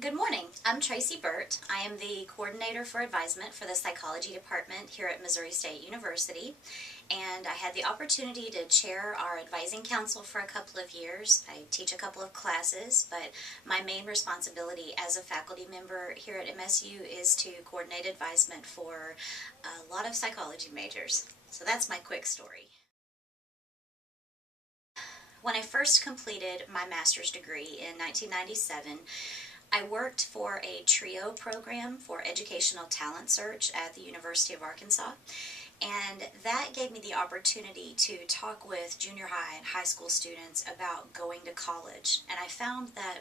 Good morning. I'm Tracie Burt. I am the coordinator for advisement for the psychology department here at Missouri State University, and I had the opportunity to chair our advising council for a couple of years. I teach a couple of classes, but my main responsibility as a faculty member here at MSU is to coordinate advisement for a lot of psychology majors. So that's my quick story. When I first completed my master's degree in 1997, I worked for a TRIO program for educational talent search at the University of Arkansas, and that gave me the opportunity to talk with junior high and high school students about going to college. And I found that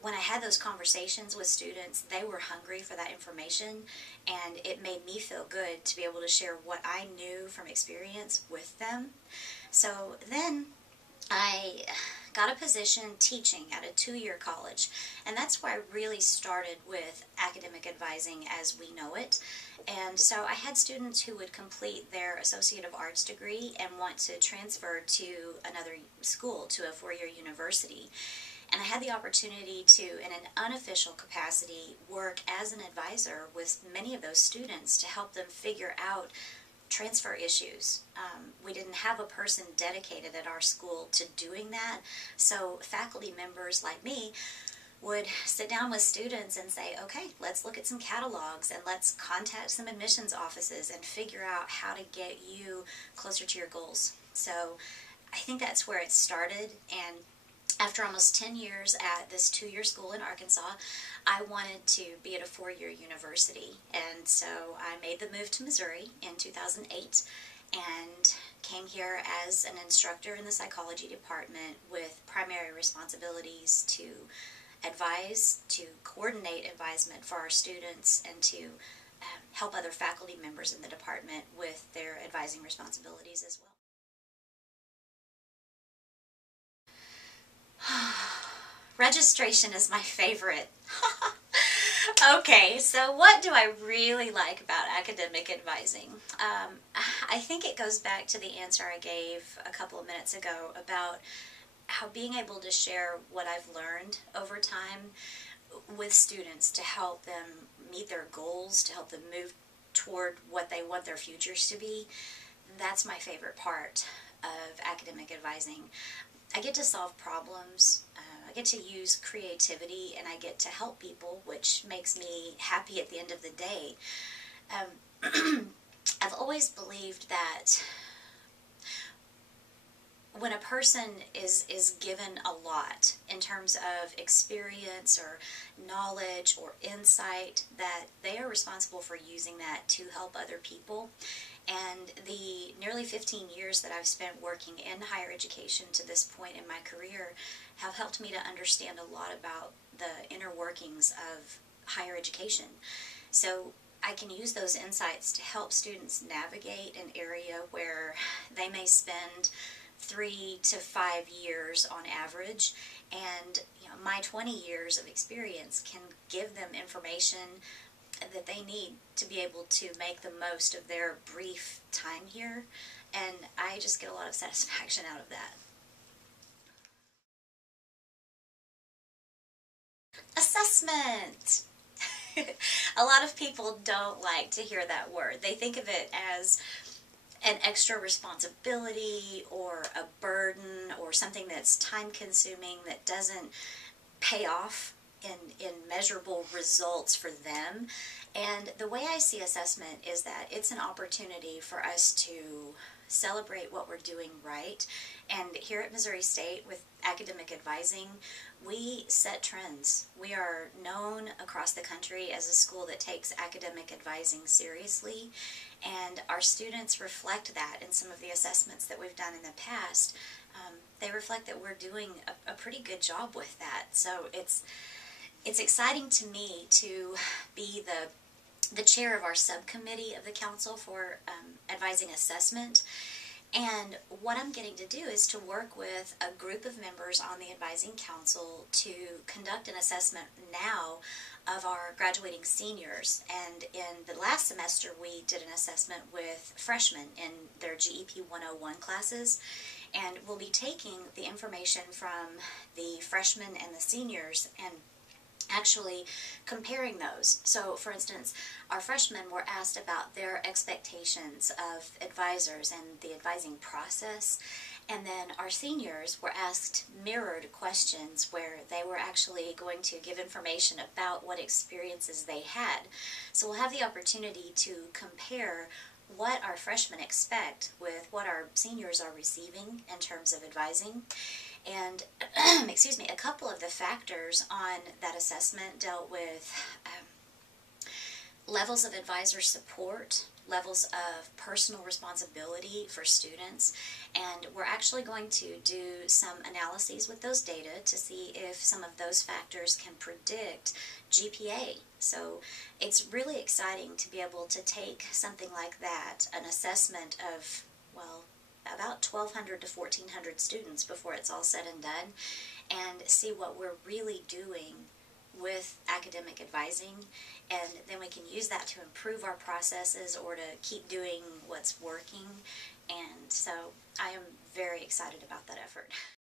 when I had those conversations with students, they were hungry for that information, and it made me feel good to be able to share what I knew from experience with them. So then I got a position teaching at a two-year college, and that's where I really started with academic advising as we know it. And so I had students who would complete their Associate of Arts degree and want to transfer to another school, to a four-year university. And I had the opportunity to, in an unofficial capacity, work as an advisor with many of those students to help them figure out transfer issues. We didn't have a person dedicated at our school to doing that, so faculty members like me would sit down with students and say, okay, let's look at some catalogs and let's contact some admissions offices and figure out how to get you closer to your goals. So I think that's where it started, and after almost 10 years at this two-year school in Arkansas, I wanted to be at a four-year university, and so I made the move to Missouri in 2008 and came here as an instructor in the psychology department with primary responsibilities to advise, to coordinate advisement for our students, and to help other faculty members in the department with their advising responsibilities as well. Registration is my favorite. Okay, so what do I really like about academic advising? I think it goes back to the answer I gave a couple of minutes ago about how being able to share what I've learned over time with students to help them meet their goals, to help them move toward what they want their futures to be, that's my favorite part of academic advising. I get to solve problems, I get to use creativity, and I get to help people, which makes me happy at the end of the day. I've always believed that when a person is given a lot in terms of experience or knowledge or insight, that they are responsible for using that to help other people. And the nearly 15 years that I've spent working in higher education to this point in my career have helped me to understand a lot about the inner workings of higher education. So I can use those insights to help students navigate an area where they may spend 3 to 5 years on average, and my 20 years of experience can give them information that they need to be able to make the most of their brief time here, and I just get a lot of satisfaction out of that. Assessment! A lot of people don't like to hear that word. They think of it as an extra responsibility or a burden or something that's time-consuming that doesn't pay off in measurable results for them. And the way I see assessment is that it's an opportunity for us to celebrate what we're doing right. And here at Missouri State with academic advising, we set trends. We are known across the country as a school that takes academic advising seriously, and our students reflect that in some of the assessments that we've done in the past. They reflect that we're doing a pretty good job with that. So it's exciting to me to be the chair of our subcommittee of the council for advising assessment. And what I'm getting to do is to work with a group of members on the advising council to conduct an assessment now of our graduating seniors. And in the last semester we did an assessment with freshmen in their GEP 101 classes, and we'll be taking the information from the freshmen and the seniors and actually comparing those. So, for instance, our freshmen were asked about their expectations of advisors and the advising process, and then our seniors were asked mirrored questions where they were actually going to give information about what experiences they had. So we'll have the opportunity to compare what our freshmen expect with what our seniors are receiving in terms of advising. And, excuse me, a couple of the factors on that assessment dealt with levels of advisor support, levels of personal responsibility for students, and we're actually going to do some analyses with those data to see if some of those factors can predict GPA. So it's really exciting to be able to take something like that, an assessment of, well, about 1,200 to 1,400 students before it's all said and done, and see what we're really doing with academic advising, and then we can use that to improve our processes or to keep doing what's working. And so I am very excited about that effort.